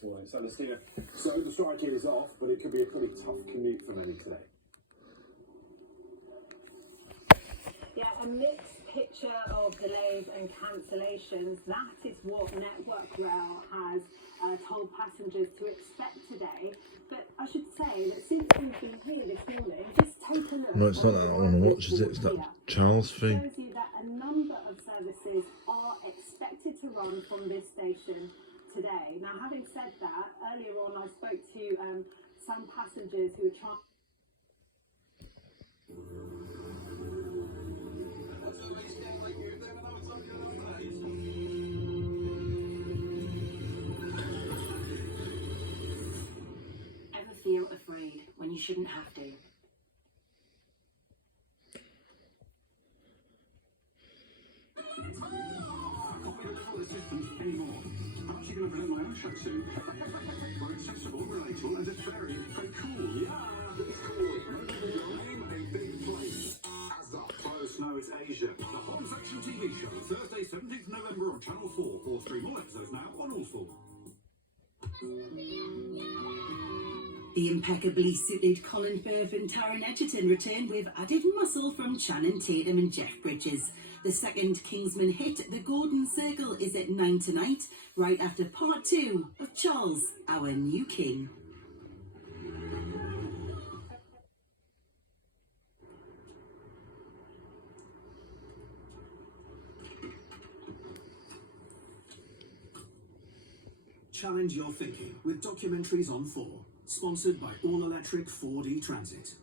this morning. So let's see it. So the striking is off, but it could be a pretty tough commute for many today. Yeah, a mixed picture of delays and cancellations. That is what Network Rail has told passengers to expect today. But I should say that since we've been here this morning, just take a look. No, it's not that I want to watch, is it? It's that Charles thing. It shows you that a number of services are expected to run from this station today. Now, having said that, earlier on I spoke to some passengers who were trying. Ever feel afraid when you shouldn't have to? Anymore. I'm actually going to present my own show soon. We're accessible, relatable, and just very, very cool. Yeah, it's cool. Name a big place. As up close, no, it's Asia. The Home Section TV show, Thursday, 17th November on Channel 4. Or 3 more episodes now on All 4. The impeccably suited Colin Firth and Taron Egerton return with added muscle from Channing Tatum and Jeff Bridges. The second Kingsman hit, The Golden Circle, is at 9 tonight, right after part 2 of Charles, Our New King. Challenge your thinking with documentaries on 4. Sponsored by All Electric 4D Transit.